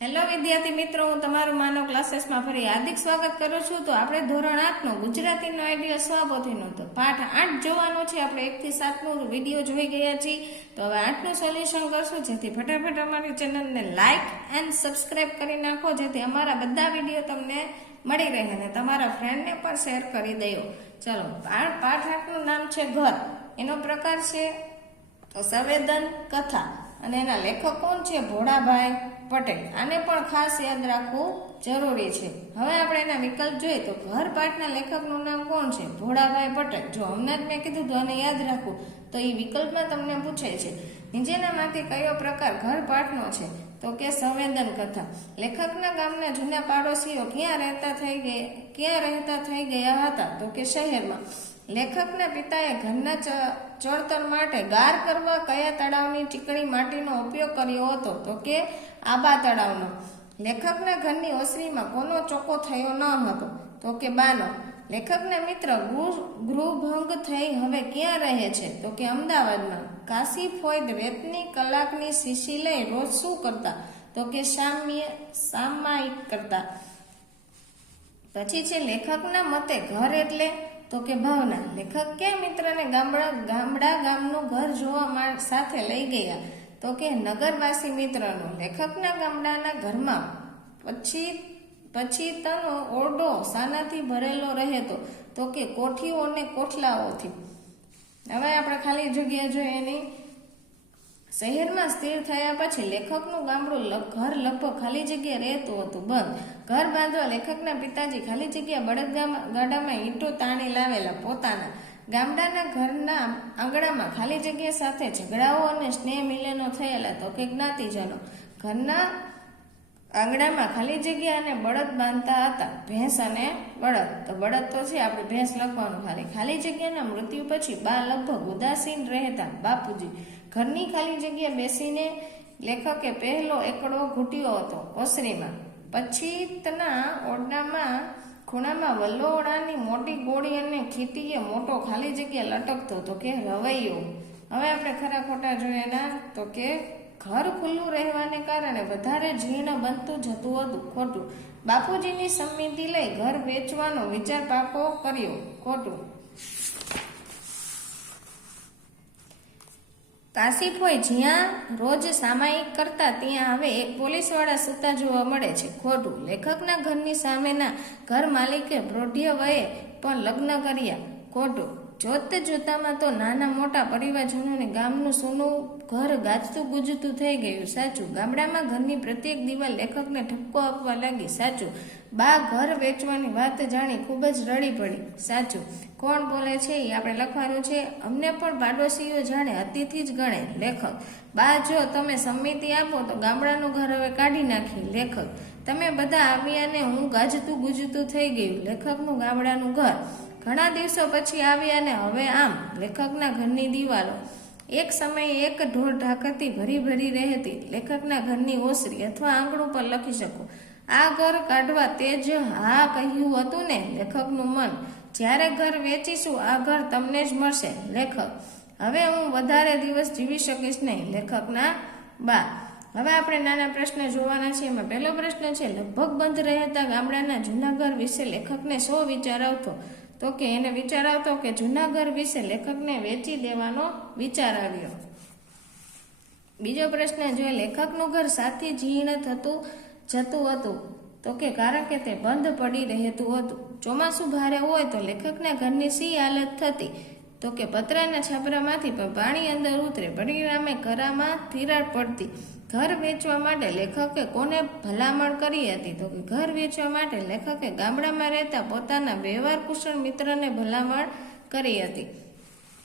Hello વિદ્યાર્થી મિત્રો, હું તમારું માનવ ક્લાસીસમાં ફરી હાર્દિક સ્વાગત કરું છું। તો આપણે ધોરણ 8 નો ગુજરાતીનો આઈડિયા સ્વપોથીનો તો પાઠ 8 જોવાનો છે। આપણે 1 થી 7 નો વિડિયો જોઈ ગયા છીએ। તો હવે 8 નું સોલ્યુશન કરશું, જેથી ફટાફટ અમારી ચેનલને લાઈક એન્ડ સબસ્ક્રાઇબ કરી નાખો, જેથી અમારા બધા વિડિયો તમને મળી રહે અને તમારા ફ્રેન્ડને પણ શેર કરી દેજો। ચલો, પાઠ 8 નું નામ છે ઘર। એનો પ્રકાર છે સંવેદન કથા અને એના લેખક કોણ છે? ભોળાભાઈ પટેલ। આને પણ ખાસ યાદ રાખવું જરૂરી છે। હવે આપણે એના વિકલ્પ જોઈએ તો ઘર પાઠના લેખકનું નામ કોણ છે? ભોળાભાઈ પટેલ। જો હમણાં જ મેં કીધું તો આને યાદ રાખવું, તો એ વિકલ્પમાં તમને પૂછાય છે નીચેનામાંથી કયો પ્રકાર ઘર પાઠનો છે? તો કે સંવેદન કથા। લેખકના ગામના જૂના પાડોશીઓ ક્યાં રહેતા થઈ ગયા હતા? તો કે શહેરમાં। લેખકના પિતાએ ઘરના ચળતર માટે ગાર કરવા કયા તળાવની ચીકણી માટીનો ઉપયોગ કર્યો હતો? તો કે આબા તળાવનો। લેખકના ઘરની ઓસરીમાં કોનો ચોકો થયો ન હતો? તો કે બાનો। લેખકના મિત્ર ગૃહભંગ થઈ હવે ક્યાં રહે છે? તો કે અમદાવાદમાં। કાશી ફોઈદ રેતની કલાકની શીશી લઈ રોજ શું કરતા? તો કે સામાયિક કરતા। પછી છે લેખકના મતે ઘર એટલે? તો કે ભાવના। લેખક કે મિત્રને ગામનું ઘર જોવા સાથે લઈ ગયા? તો કે નગરવાસી મિત્રનું। લેખકના ગામડાના ઘરમાં પછી તનો ઓરડો શાનાથી ભરેલો રહેતો? તો કે કોઠીઓ અને કોઠલાઓથી। હવે આપણે ખાલી જગ્યા જોઈએ એની। શહેરમાં સ્થિર થયા પછી લેખકનું ગામડું ઘર લગભગ ખાલી જગ્યા રહેતું હતું બંધ। ઘર બાંધવા લેખકના પિતાજી ખાલી જગ્યા બળદગાડામાં ઈંટો તાણી લાવેલા પોતાના। ગામડાના ઘરના આંગણામાં ખાલી જગ્યા સાથે ઝઘડાઓ અને સ્નેહ મિલનો થયેલા? તો કે જ્ઞાતિજનો। ઘરના આંગણામાં ખાલી જગ્યા અને બળદ બાંધતા હતા, ભેંસ અને બળદ। તો બળદ તો છે, આપણે ભેંસ લખવાનું ખાલી જગ્યાના મૃત્યુ પછી બા લગભગ ઉદાસીન રહેતા બાપુજી। ઘરની ખાલી જગ્યા બેસીને લેખકે પહેલો એકડો ઘૂંટ્યો હતો ઓસરીમાં। પછી તના ઓરડામાં ખૂણામાં વલ્લોળાની મોટી ગોળી અને ખીટીએ મોટો ખાલી જગ્યા લટકતો? તો કે રવૈયો। હવે આપણે ખરા ખોટા જોયાના। તો કે ઘર ખુલ્લું રહેવાને કારણે વધારે જીર્ણ બનતું જતું હતું, ખોટું। બાપુજીની સંમતિ લઈ ઘર વેચવાનો વિચાર પાકો કર્યો, ખોટું। કાશીફોઈ જ્યાં રોજ સામાયિક કરતા ત્યાં હવે એક પોલીસવાળા સૂતા જોવા મળે છે, ખોટું। લેખકના ઘરની સામેના ઘર માલિકે પ્રૌઢ વયે પણ લગ્ન કર્યા, ખોટું। જોતામાં તો નાના મોટા પરિવારજનોને ગામનું સોનું ઘર ગાજતું ગુજતું થઈ ગયું, સાચું। ગામડામાં ઘરની પ્રત્યેક દિવાલ લેખકને ઠપકો આપવા લાગી, સાચું। બા ઘર વેચવાની વાત જાણી ખૂબ જ રડી પડી, સાચું। કોણ બોલે છે એ આપણે લખવાનું છે। અમને પણ પાડોશીઓ જાણે અતિથિ જ ગણે, લેખક। બા જો તમે સંમતિ આપો તો ગામડાનું ઘર હવે કાઢી નાખી, લેખક। તમે બધા આવ્યા ને હું ગાજતું ગુજતું થઈ ગયું, લેખકનું ગામડાનું ઘર। ઘણા દિવસો પછી આવ્યા ને હવે આમ, લેખકના ઘરની દિવાલો। એક સમયે એક ઢોર ઢાંકરથી ભરી રહેતી, લેખકના ઘરની ઓસરી અથવા આંગણું પર લખી શકો। આ ઘર કાઢવા તે જ હા કહ્યું હતું ને, લેખકનું મન। જ્યારે ઘર વેચીશું આ ઘર તમને જ મળશે, લેખક। હવે હું વધારે દિવસ જીવી શકીશ નહીં, લેખકના બા। હવે આપણે નાના પ્રશ્ન જોવાના છે। એમાં પહેલો પ્રશ્ન છે, લગભગ બંધ રહેતા ગામડાના જૂના ઘર વિશે લેખકને શો વિચાર આવતો? તો કે એને વિચાર આવતો કે જૂના ઘર વિશે લેખકને વેચી દેવાનો વિચાર આવ્યો। બીજો પ્રશ્ન જોઈએ, લેખકનું ઘર સાથી જીર્ણ થતું જતું હતું? તો કે કારણ કે તે બંધ પડી રહેતું હતું। ચોમાસું ભારે હોય તો લેખકના ઘરની શી હાલત થતી? તો કે પતરાના છાપરામાંથી પણ પાણી અંદર ઉતરે, પરિણામે ઘરમાં તિરાડ પડતી। ઘર વેચવા માટે લેખકે કોને ભલામણ કરી હતી? તો કે ઘર વેચવા માટે લેખકે ગામડામાં રહેતા પોતાના વ્યવહાર કુશળ મિત્રને ભલામણ કરી હતી।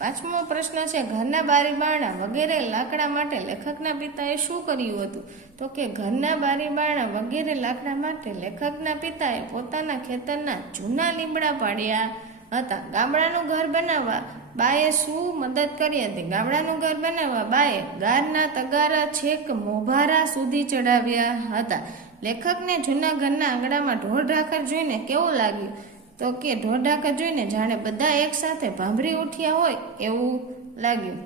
પાંચમો પ્રશ્ન છે, ઘરના બારી બારણા વગેરે લાકડા માટે લેખકના પિતાએ શું કર્યું હતું? તો કે ઘરના બારી બારણા વગેરે લાકડા માટે લેખકના પિતાએ પોતાના ખેતરના જૂના લીમડા પાડ્યા હતા। ગામડાનું ઘર બનાવવા બાએ શું મદદ કરી હતી? ગામડાનું ઘર બનાવવા બાએ ગારના તગારા છેક મોભારા સુધી ચડાવ્યા હતા। લેખકને જૂના ઘરના આંગણામાં ઢોર ઢાકર જોઈને કેવું લાગ્યું? તો કે ઢોર ઢાકર જોઈને જાણે બધા એક સાથે ભાંભરી ઉઠ્યા હોય એવું લાગ્યું।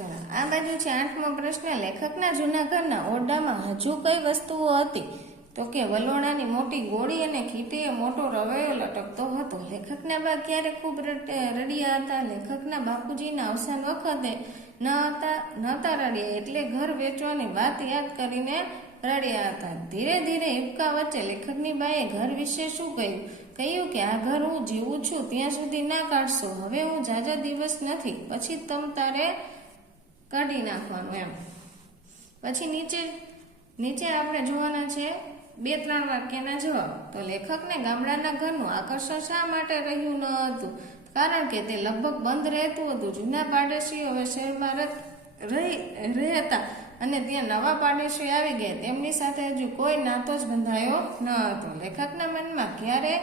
ચાલો આ બાજુ છે 8મો પ્રશ્ન. લેખકના જૂના ઘરના ઓરડામાં હજુ કઈ વસ્તુઓ હતી? તો કે વલોણાની મોટી ગોળી અને ખીટીએ મોટો રવૈયો લટકતો હતો. લેખકના બા ક્યારે ખૂબ રડ્યા હતા? લેખકના બાપુજીના અવસાન વખતે નહોતા રડ્યા, એટલે ઘર વેચવાની વાત યાદ કરીને રડ્યા હતા. ધીરે ધીરે હિબકા વચ્ચે લેખકની બાએ ઘર વિશે શું કહ્યું કે આ ઘર હું જીવું છું ત્યાં સુધી ના કાઢશો. હવે હું જાજા દિવસ નથી, પછી તારે કાઢી નાખવાનું એમ. પછી નીચે આપણે જોવાના છે 2-3 વાક્યના જવાબ. તો લેખકને ગામડાના ઘરનું આકર્ષણ શા માટે રહ્યું ન હતું? કારણ કે તે લગભગ બંધ રહેતું હતું. જૂના પાડોશીઓ હવે શહેરમાં રહેતા અને ત્યાં નવા પાડોશીઓ આવી ગયા. તેમની સાથે હજુ કોઈ નાતો જ બંધાયો ન હતો. લેખકના મનમાં ક્યારે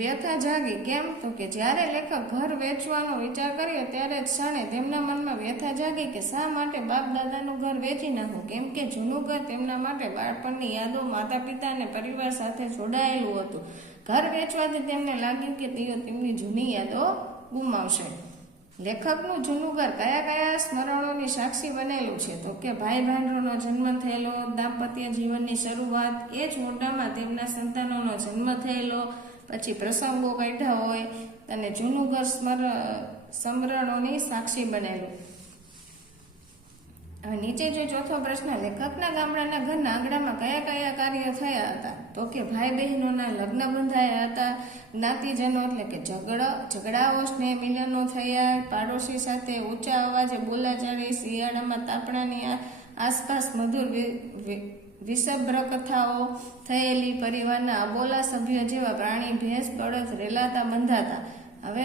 વ્યથા જાગી? કેમ? તો કે જ્યારે લેખક ઘર વેચવાનો વિચાર કર્યો ત્યારે જ ક્ષણે તેમના મનમાં વ્યથા જાગી કે શા માટે બાપ દાદાનું ઘર વેચી નાખવું. કેમ કે જૂનું ઘર તેમના માટે બાળપણની યાદો, માતા પિતા અને પરિવાર સાથે જોડાયેલું હતું. ઘર વેચવાથી તેમને લાગ્યું કે તેઓ તેમની જૂની યાદો ગુમાવશે. લેખકનું જૂનું ઘર કયા કયા સ્મરણોની સાક્ષી બનેલું છે? તો કે ભાઈ ભાંડોનો જન્મ થયેલો, દાંપત્ય જીવનની શરૂઆત, એ જ ઓરડામાં તેમના સંતાનોનો જન્મ થયેલો, પછી પ્રસંગો કાઢ્યા હોય અને જૂનું ઘર સ્મરણોની સાક્ષી બનેલું. હવે નીચે જો ચોથો પ્રશ્ન. લેખકના ગામડાના ઘરના આંગણામાં કયા કયા કાર્યો થયા હતા? તો કે ભાઈ બહેનોના લગ્ન બંધાયા હતા, જ્ઞાતિજનો એટલે કે ઝઘડાઓ, સ્નેહ મિલનો થયા, પાડોશી સાથે ઊંચા અવાજે બોલાચાલી, શિયાળામાં તાપણાની આસપાસ મધુર વિષભ્ર કથાઓ થયેલી, પરિવારના અબોલા સભ્યો જેવા પ્રાણી, ભેંસ, બળદ રેલાતા બંધાતા. હવે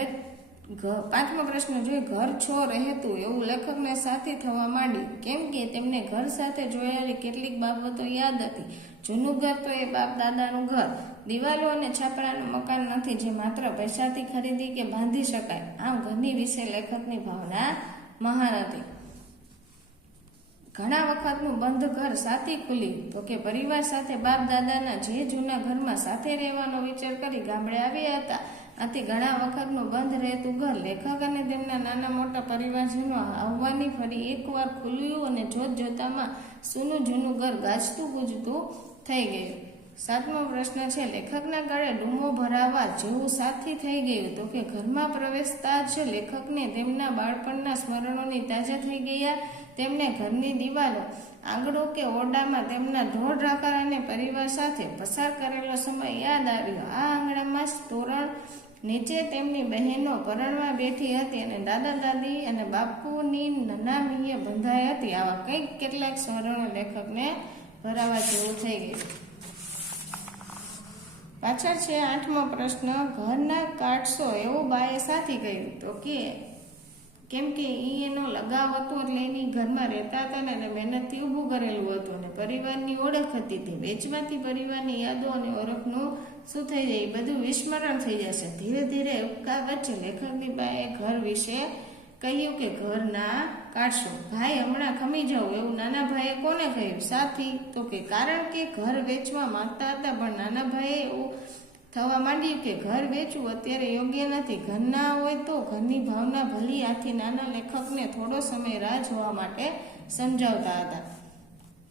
5મો પ્રશ્ન જોઈએ. ઘર છો રહેતું એવું લેખકને સાથી થવા માંડ્યું. કેમ કે તેમને ઘર સાથે જોડાયેલી કેટલીક બાબતો યાદ હતી. જૂનું ઘર તો એ બાપ દાદાનું ઘર, દિવાલો અને છાપરાનું મકાન નથી જે માત્ર પૈસાથી ખરીદી કે બાંધી શકાય. આમ ઘરની વિશે લેખકની ભાવના મહાન હતી. ઘણા વખતનું બંધ ઘર સાથી ખુલ્યું. તો કે પરિવાર સાથે બાપ દાદાના જે જૂના ઘરમાં સાથે રહેવાનો વિચાર કરી ગામડે આવ્યા હતા. આથી ઘણા વખતનું બંધ રહેતું ઘર લેખક અને તેમના નાના મોટા પરિવારજનો આવવાની ફરી એકવાર ખુલ્યું અને જોતજોતામાં સૂનું જૂનું ઘર ગાજતું ગુજતું થઈ ગયું. 7મો પ્રશ્ન છે. લેખકના ગળે ડૂમો ભરાવા જેવું સાથી થઈ ગયું. તો કે ઘરમાં પ્રવેશતા જ લેખકને તેમના બાળપણના સ્મરણોની તાજા થઈ ગયા. તેમને ઘરની દિવાલો, આંગણો કે ઓરડામાં તેમના ઢોર ઢાકર અને પરિવાર સાથે પસાર કરેલો સમય યાદ આવ્યો. આ આંગણામાં તોરણ નીચે તેમની બહેનો પરણવા બેઠી હતી અને દાદા દાદી અને બાપુની નનામીએ બંધાઈ હતી. આવા કંઈક કેટલાક સ્મરણો લેખકને ભરાવા જેવું થઈ ગયું. પાછળ છે 8મો પ્રશ્ન. ઘરના કાઢશો એવું બાએ સાથી કહ્યું. તો કે કેમ કે એનો લગાવ હતો એટલે એની ઘરમાં રહેતા હતા ને એને મહેનતથી ઊભું કરેલું હતું અને પરિવારની ઓળખ હતી. તે વેચવાથી પરિવારની યાદો અને ઓળખનું શું થઈ જાય? એ બધું વિસ્મરણ થઈ જશે. ધીરે ધીરે ઉપકા વચ્ચે લેખકની બાએ ઘર વિશે કહ્યું કે ઘર ના કાઢશો. ભાઈ હમણાં ખમી જાવ એવું નાના ભાઈએ કોને કહ્યું? સાથી. તો કે કારણ કે ઘર વેચવા માંગતા હતા પણ નાના ભાઈએ એવું થવા માંડ્યું કે ઘર વેચવું અત્યારે યોગ્ય નથી. ઘર ના હોય તો ઘરની ભાવના ભલી. આથી નાના લેખકને થોડો સમય રાહ જોવા માટે સમજાવતા હતા.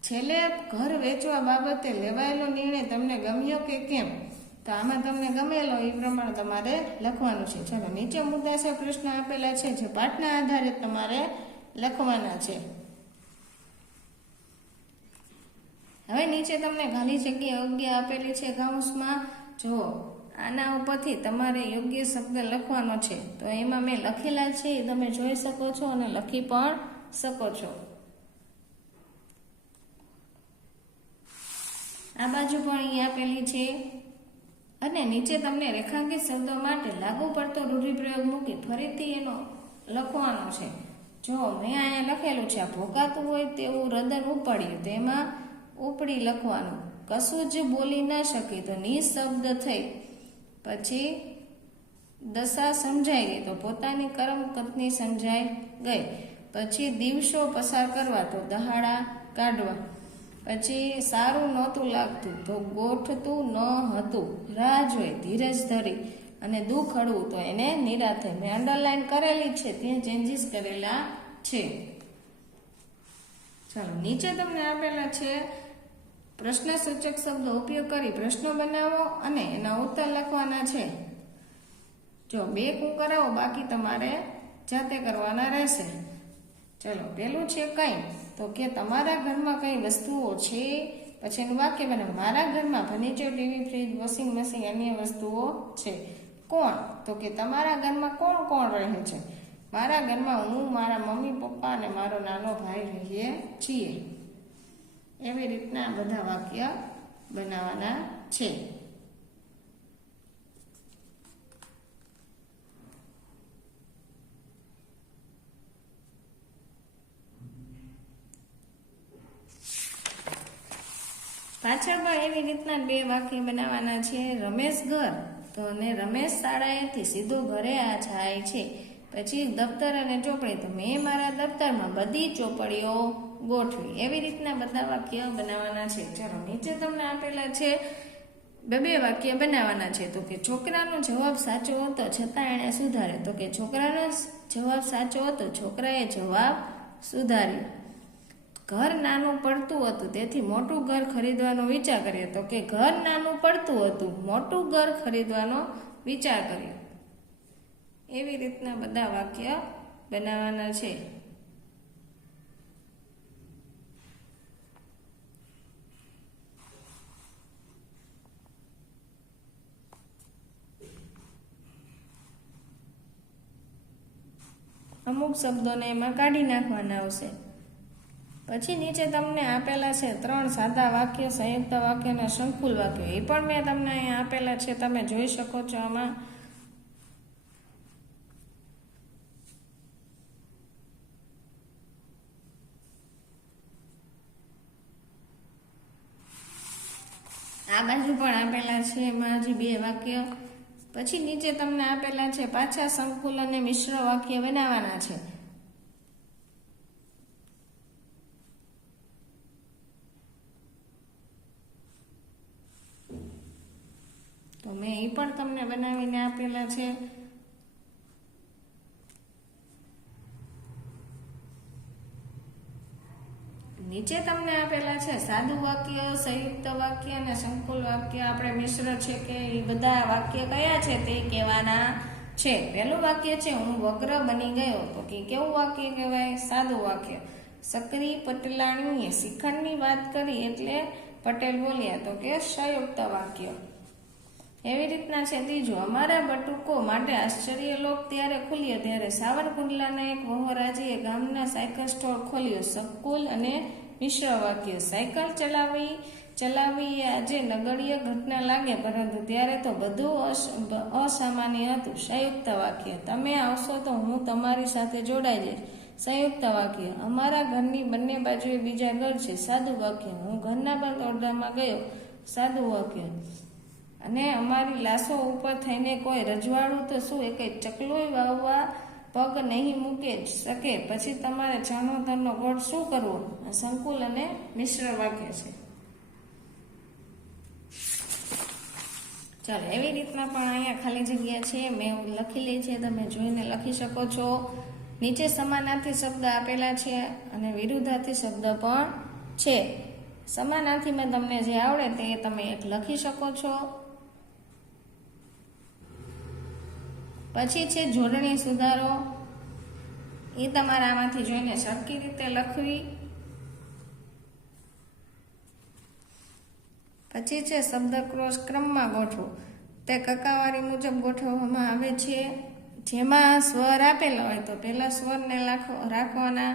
છેલ્લે ઘર વેચવા બાબતે લેવાયેલો નિર્ણય તમને ગમ્યો કે કેમ? તો આમાં તમને ગમેલો એ પ્રમાણે તમારે લખવાનું છે. ચલો નીચે મુદ્દાસર પ્રશ્ન આપેલા છે જે પાઠના આધારે તમારે લખવાના છે. હવે નીચે તમને ખાલી જગ્યા યોગ્ય આપેલી છે કૌંસમાં. જો આના ઉપરથી તમારે યોગ્ય શબ્દ લખવાનો છે. તો એમાં મેં લખેલા છે એ તમે જોઈ શકો છો અને લખી પણ શકો છો. આ બાજુ પણ અહીં આપેલી છે અને નીચે તમને રેખાંકિત શબ્દો માટે લાગુ પડતો રૂઢિપ્રયોગ મૂકી ફરીથી એનો લખવાનો છે. જો મેં અહીંયા લખેલું છે આ ભોકાતું હોય તેવું હૃદય ઉપાડ્યું, તેમાં ઉપડી લખવાનું. કશું જ બોલી ના શકી તો નિશબ્દ થઈ. પછી દશા સમજાઈ ગઈ તો પોતાની કર્મ પત્ની સમજાઈ ગઈ. પછી દિવસો પસાર કરવા તો દહાડા કાઢવા. પછી સારું નહોતું લાગતું તો ગોઠતું ન હતું, રાહ જોઈ ધીરજ ધરી અને દુઃખ હળવું તો એને નિરાશ થઈ. મેં અંડરલાઈન કરેલી છે ત્યાં ચેન્જીસ કરેલા છે. ચાલો, નીચે તમને આપેલા છે પ્રશ્નસૂચક શબ્દો ઉપયોગ કરી પ્રશ્નો બનાવો અને એના ઉત્તર લખવાના છે. જો 2 હું કરાવો, બાકી તમારે જાતે કરવાના રહેશે. ચલો, પેલું છે કઈ, તો કે તમારા ઘરમાં કઈ વસ્તુઓ છે. પછી એનું વાક્ય બનાવો. મારા ઘરમાં furniture, TV, fridge, washing machine, અન્ય વસ્તુઓ છે. કોણ, તો કે તમારા ઘરમાં કોણ કોણ રહે છે. મારા ઘરમાં હું, મારા મમ્મી પપ્પા અને મારો નાનો ભાઈ રહીએ છીએ. એવી રીતના બધા વાક્ય બનાવવાના છે. પાછળ પણ એવી રીતના 2 વાક્ય બનાવવાના છે. રમેશ ઘર, તો અને રમેશ શાળાએથી સીધો ઘરે જાય છે. પછી દફતર અને ચોપડી, તો મેં મારા દફતરમાં બધી ચોપડીઓ ગોઠવી. એવી રીતના બધા વાક્ય બનાવવાના છે. ચાલો, નીચે તમને આપેલા છે 2 વાક્ય બનાવવાના છે. તો કે છોકરાનો જવાબ સાચો હતો છતાં એણે સુધાર્યો. તો કે છોકરાનો જવાબ સાચો હતો, છોકરાએ જવાબ સુધાર્યો. ઘર નાનું પડતું હતું તેથી મોટું ઘર ખરીદવાનો વિચાર કર્યો. તો કે ઘર નાનું પડતું હતું, મોટું ઘર ખરીદવાનો વિચાર કર્યો. એવી રીતના બધા વાક્ય બનાવવાના છે. અમુક શબ્દોને એમાં કાઢી નાખવાના આવશે. પછી નીચે તમને આપેલા છે 3 સાદા વાક્ય, સંયુક્ત વાક્ય અને સંકુલ વાક્ય. એ પણ મેં તમને અહીંયા આપેલા છે, તમે જોઈ શકો છો. આમાં આ બાજુ પણ આપેલા છે, એમાં હજી 2 વાક્ય. પછી નીચે તમને આપેલા છે પાછા સંકુલ અને મિશ્ર વાક્ય બનાવવાના છે. તો મેં એ પણ તમને બનાવીને આપેલા છે. નીચે તમને આપેલા છે સાદું વાક્ય, સંયુક્ત વાક્ય અને સંકુલ વાક્ય. આપણે મિશ્ર છે કે એ બધા વાક્ય કયા છે તે કહેવાના છે. પહેલું વાક્ય છે હું વગ્ર બની ગયો. તો કે કેવું વાક્ય કહેવાય? સાદું વાક્ય. સક્રી પટલાણીએ શ્રીખંડની વાત કરી એટલે પટેલ બોલ્યા. તો કે સંયુક્ત વાક્ય. એવી રીતના છે ત્રીજું, અમારા બટુકો માટે આશ્ચર્યલોક ત્યારે ખુલ્યો ત્યારે સાવરકુંડલાના એક વહોરાજીએ ગામના સાયકલ સ્ટોર ખોલ્યો. સંકુલ અને મિશ્ર વાક્ય. સાયકલ ચલાવી એ આજે નગરીય ઘટના લાગે, પરંતુ ત્યારે તો બધું અસામાન્ય હતું. સંયુક્ત વાક્ય. તમે આવશો તો હું તમારી સાથે જોડાઈ જઈશ. સંયુક્ત વાક્ય. અમારા ઘરની બંને બાજુએ બીજા ઘર છે. સાદું વાક્ય. હું ઘરના બંધ ઓરડામાં ગયો. સાદું વાક્ય. અને અમારી લાશો ઉપર થઈને કોઈ રજવાડું તો શું એ કઈ ચકલોય વાવવા પગ નહીં મૂકે શકે. પછી તમારે ચણોતરનો ગોળ શું કરવો? સંકુલ અને મિશ્ર વાક્ય છે. ચાલો, એવી રીતના પણ અહીંયા ખાલી જગ્યા છે, મેં લખેલી છે, તમે જોઈને લખી શકો છો. નીચે સમાનાર્થી શબ્દ આપેલા છે અને વિરુદ્ધાર્થી શબ્દ પણ છે. સમાનાર્થીમાં તમને જે આવડે તે તમે એક લખી શકો છો. પછી છે જોડણી સુધારો. એ તમારે આમાંથી જોઈને સરખી રીતે લખવી. પછી છે શબ્દકોશ ક્રમમાં ગોઠવો. તે કકાવારી મુજબ ગોઠવવામાં આવે છે. જેમાં સ્વર આપેલા હોય તો પહેલા સ્વરને રાખવાના.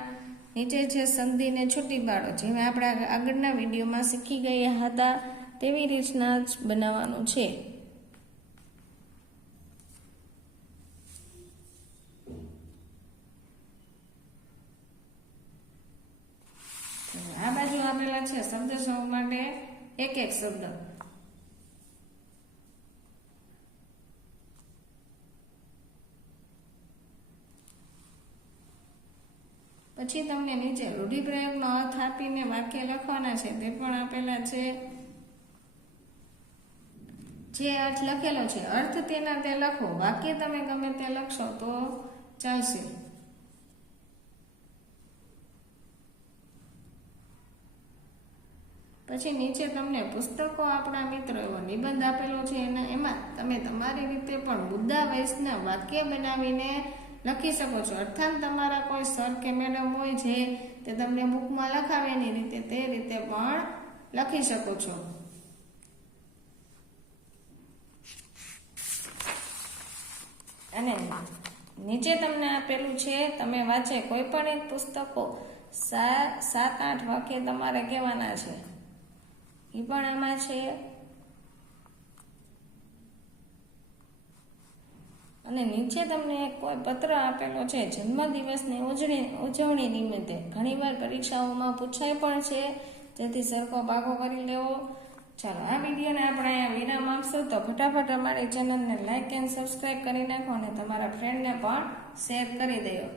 નીચે છે સંધિને છૂટી પાડો. જેમાં આપણે આગળના વિડીયોમાં શીખી ગયા હતા તેવી રીતના જ બનાવવાનું છે. આ બાજુ આપેલા છે શબ્દ સમૂહ માટે એક એક શબ્દ. પછી તમને નીચે રૂઢિપ્રયોગનો અર્થ આપીને વાક્ય લખવાના છે તે પણ આપેલા છે. જે અર્થ લખેલો છે અર્થ તેના તે લખો. વાક્ય તમે ગમે તે લખશો તો ચાલશે. પછી નીચે તમને પુસ્તકો આપણા મિત્રો એવો નિબંધ આપેલો છે એમાં તમે તમારી રીતે પણ મુદ્દા વયસના વાક્ય બનાવીને લખી શકો છો. અર્થાત તમારા કોઈ સર કે મેડમ હોય જે તે તમને બુકમાં લખાવે એની રીતે તે રીતે પણ લખી શકો છો. અને નીચે તમને આપેલું છે તમે વાંચે કોઈ પણ એક પુસ્તકો 7-8 વાક્ય તમારે કહેવાના છે. એ પણ આમાં છે. અને નીચે તમને એક કોઈ પત્ર આપેલો છે જન્મદિવસની ઉજવણી નિમિત્તે. ઘણીવાર પરીક્ષાઓમાં પૂછાય પણ છે, જેથી સરખો ભાગો કરી લેવો. ચાલો આ વિડીયોને આપણે અહીંયા વિરામ આપશું. તો ફટાફટ અમારી ચેનલને લાઇક એન્ડ સબસ્ક્રાઈબ કરી નાખો અને તમારા ફ્રેન્ડને પણ શેર કરી દેજો.